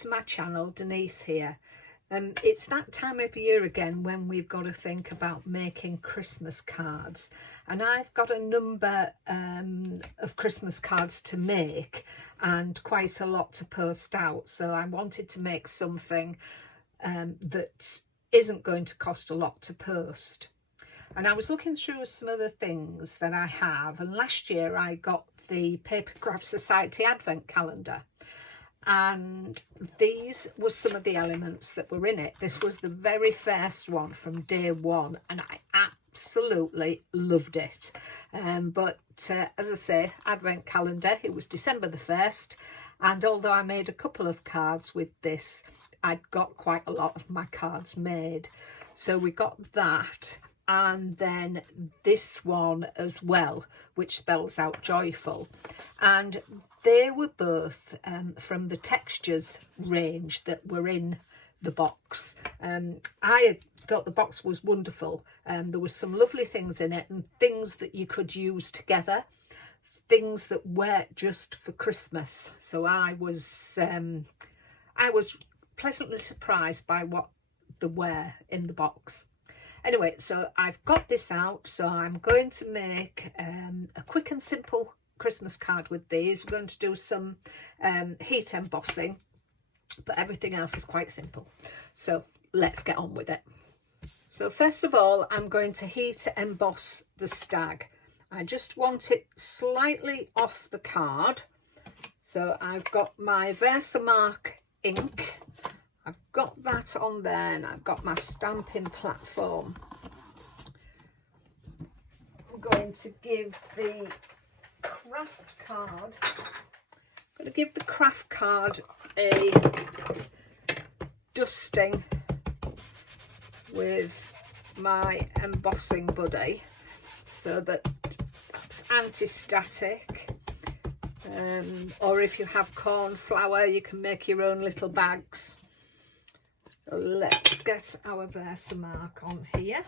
to my channel. Denise here. It's that time of year again when we've got to think about making Christmas cards, and I've got a number of Christmas cards to make and quite a lot to post out, so I wanted to make something that isn't going to cost a lot to post. And I was looking through some of the things that I have, and last year I got the Paper Craft Society Advent Calendar, and these were some of the elements that were in it. This was the very first one from day one, and I absolutely loved it. But as I say, Advent Calendar, it was December the 1st, and although I made a couple of cards with this, I'd got quite a lot of my cards made. So we got that, and then this one as well, which spells out joyful, and they were both from the textures range that were in the box. I thought the box was wonderful, and there was some lovely things in it, and things that you could use together, things that weren't just for Christmas. So I was pleasantly surprised by what there were in the box. Anyway, so I've got this out, so I'm going to make a quick and simple Christmas card with these. We're going to do some heat embossing, but everything else is quite simple. So let's get on with it. So first of all, I'm going to heat emboss the stag. I just want it slightly off the card. So I've got my Versamark ink. I've got that on there, and I've got my stamping platform. I'm going to give the craft card, a dusting with my embossing buddy, so that it's anti-static. Or if you have corn flour, you can make your own little bags. So let's get our Versamark on here.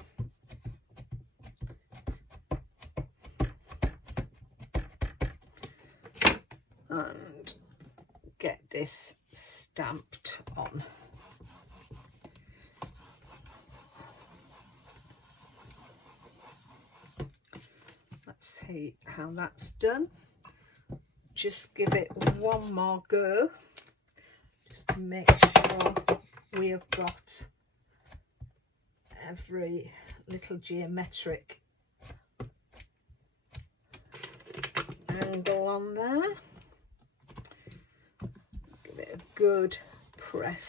And get this stamped on. Let's see how that's done. Just give it one more go, just to make sure we have got every little geometric angle on there. Give it a good press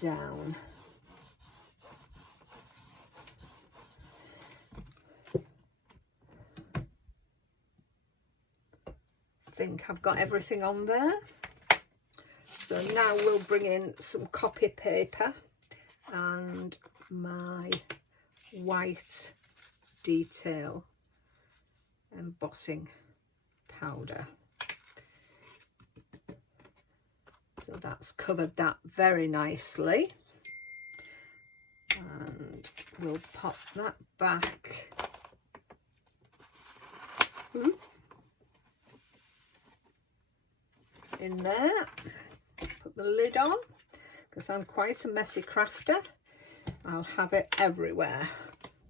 down. I think I've got everything on there. So now we'll bring in some copy paper and my white detail embossing powder. So that's covered that very nicely, and we'll pop that back. In there, put the lid on, because I'm quite a messy crafter. I'll have it everywhere.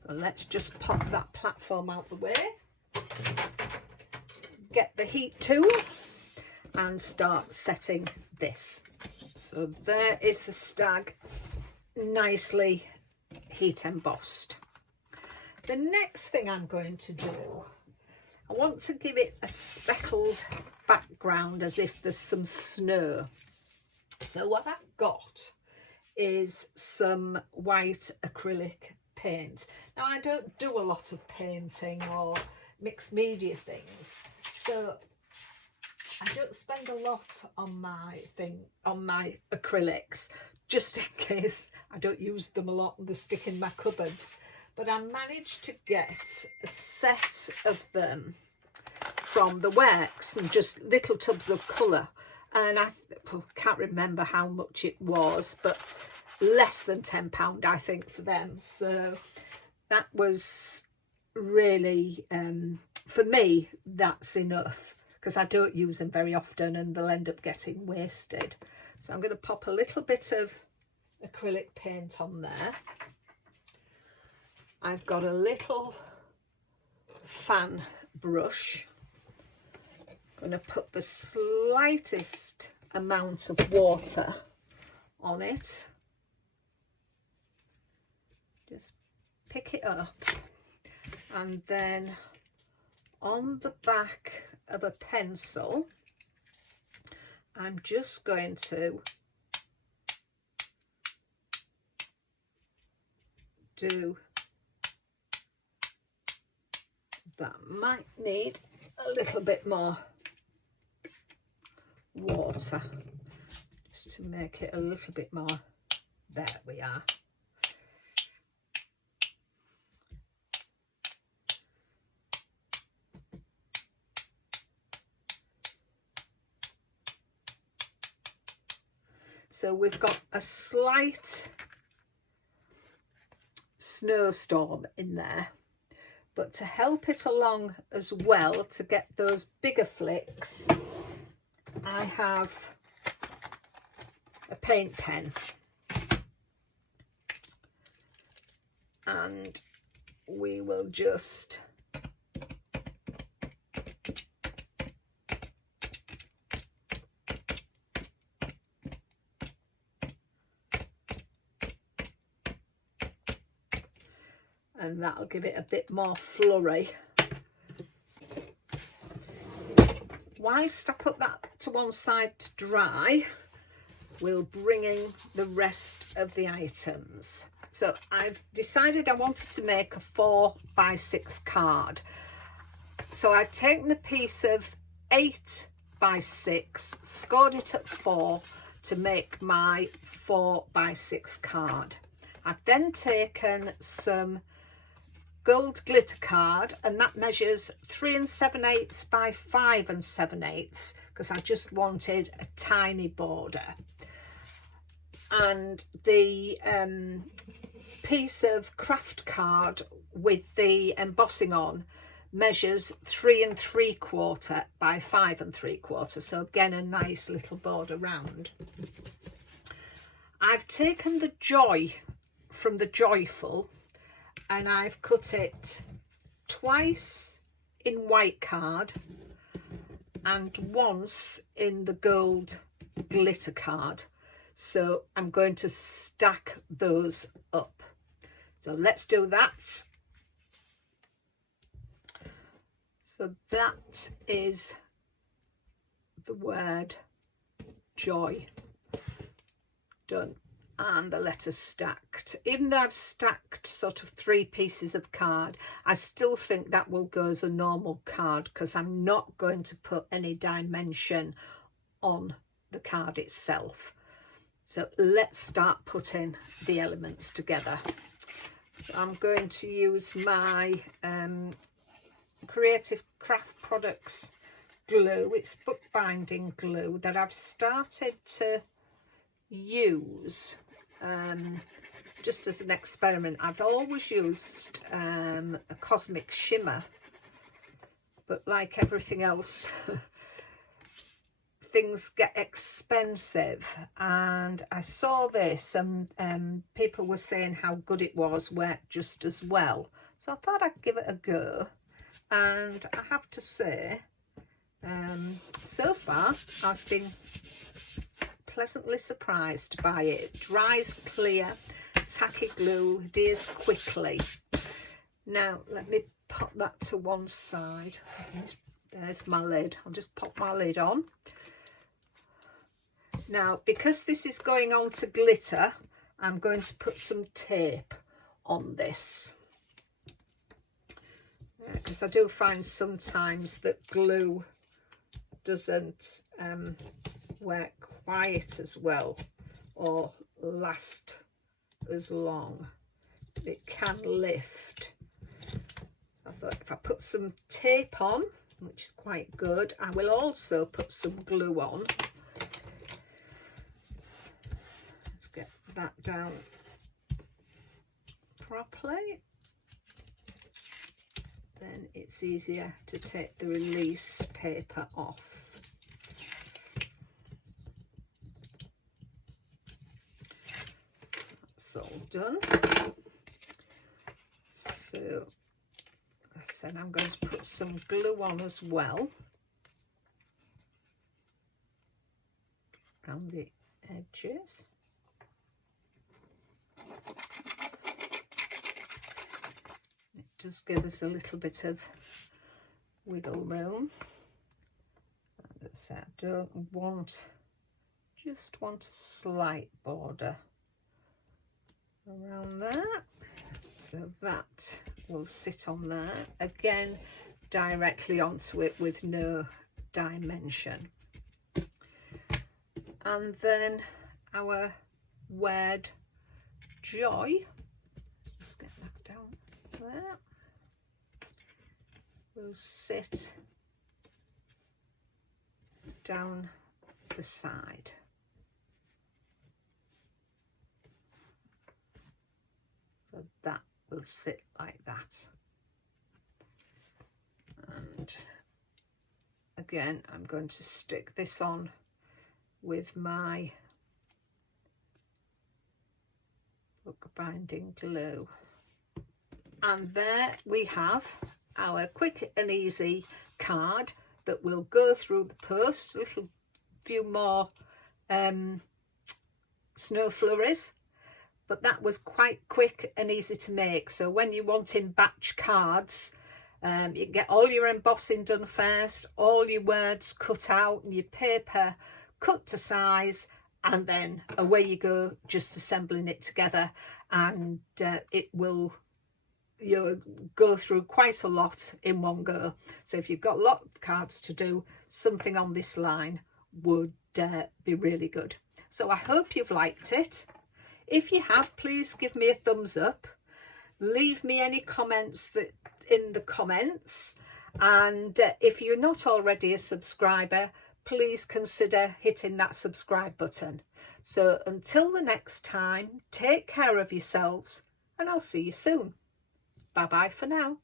So let's just pop that platform out the way, get the heat tool, and start setting this. So there is the stag, nicely heat embossed. The next thing I'm going to do, I want to give it a speckled background as if there's some snow. So what I've got is some white acrylic paint. Now I don't do a lot of painting or mixed media things, so I don't spend a lot on my acrylics, just in case I don't use them a lot and they stick in my cupboards. But I managed to get a set of them from the works, and just little tubs of colour, and I can't remember how much it was, but less than £10 I think for them. So that was really, for me, that's enough, because I don't use them very often and they'll end up getting wasted. So I'm going to pop a little bit of acrylic paint on there. I've got a little fan brush. I'm going to put the slightest amount of water on it. Just pick it up, and then on the back of a pencil I'm just going to do that. Might need a little bit more water just to make it a little bit more. There we are. So we've got a slight snowstorm in there, but to help it along as well, to get those bigger flicks, I have a paint pen, and we will just and that'll give it a bit more flurry. Whilst I put that to one side to dry, we'll bring in the rest of the items. So I've decided I wanted to make a 4x6 card. So I've taken a piece of 8x6, scored it at 4 to make my 4x6 card. I've then taken some gold glitter card, and that measures 3 7/8 by 5 7/8 because I just wanted a tiny border. And the piece of craft card with the embossing on measures 3 3/4 by 5 3/4, so again a nice little border round. I've taken the joy from the joyful and I've cut it twice in white card and once in the gold glitter card. So I'm going to stack those up. So let's do that. So that is the word joy done, and the letters stacked. Even though I've stacked sort of 3 pieces of card, I still think that will go as a normal card because I'm not going to put any dimension on the card itself. So let's start putting the elements together. So I'm going to use my Creative Craft Products glue. It's bookbinding glue that I've started to use just as an experiment. I've always used a Cosmic Shimmer, but like everything else things get expensive, and I saw this and people were saying how good it was, worked just as well, so I thought I'd give it a go. And I have to say, so far I've been pleasantly surprised by it. It dries clear, tacky glue, adheres quickly. Now let me pop that to one side. There's my lid. I'll just pop my lid on. Now because this is going on to glitter, I'm going to put some tape on this, because I do find sometimes that glue doesn't work quite as well or last as long. It can lift. I thought if I put some tape on, which is quite good, I will also put some glue on. Let's get that down properly. Then it's easier to take the release paper off. done. So I said I'm going to put some glue on as well around the edges. It does give us a little bit of wiggle room. So I don't want, just want a slight border around there. So that will sit on there. Again, directly onto it with no dimension. And then our word joy, just get that down there, will sit down the side. So that will sit like that. And again, I'm going to stick this on with my book binding glue. And there we have our quick and easy card that will go through the post. A little few more snow flurries, but that was quite quick and easy to make. So when you're wanting batch cards, you can get all your embossing done first, all your words cut out and your paper cut to size, and then away you go, just assembling it together, and it will, you'll go through quite a lot in one go. So if you've got a lot of cards to do, something on this line would be really good. So I hope you've liked it. If you have, please give me a thumbs up, leave me any comments that in the comments, and if you're not already a subscriber, please consider hitting that subscribe button. So until the next time, take care of yourselves, and I'll see you soon. Bye bye for now.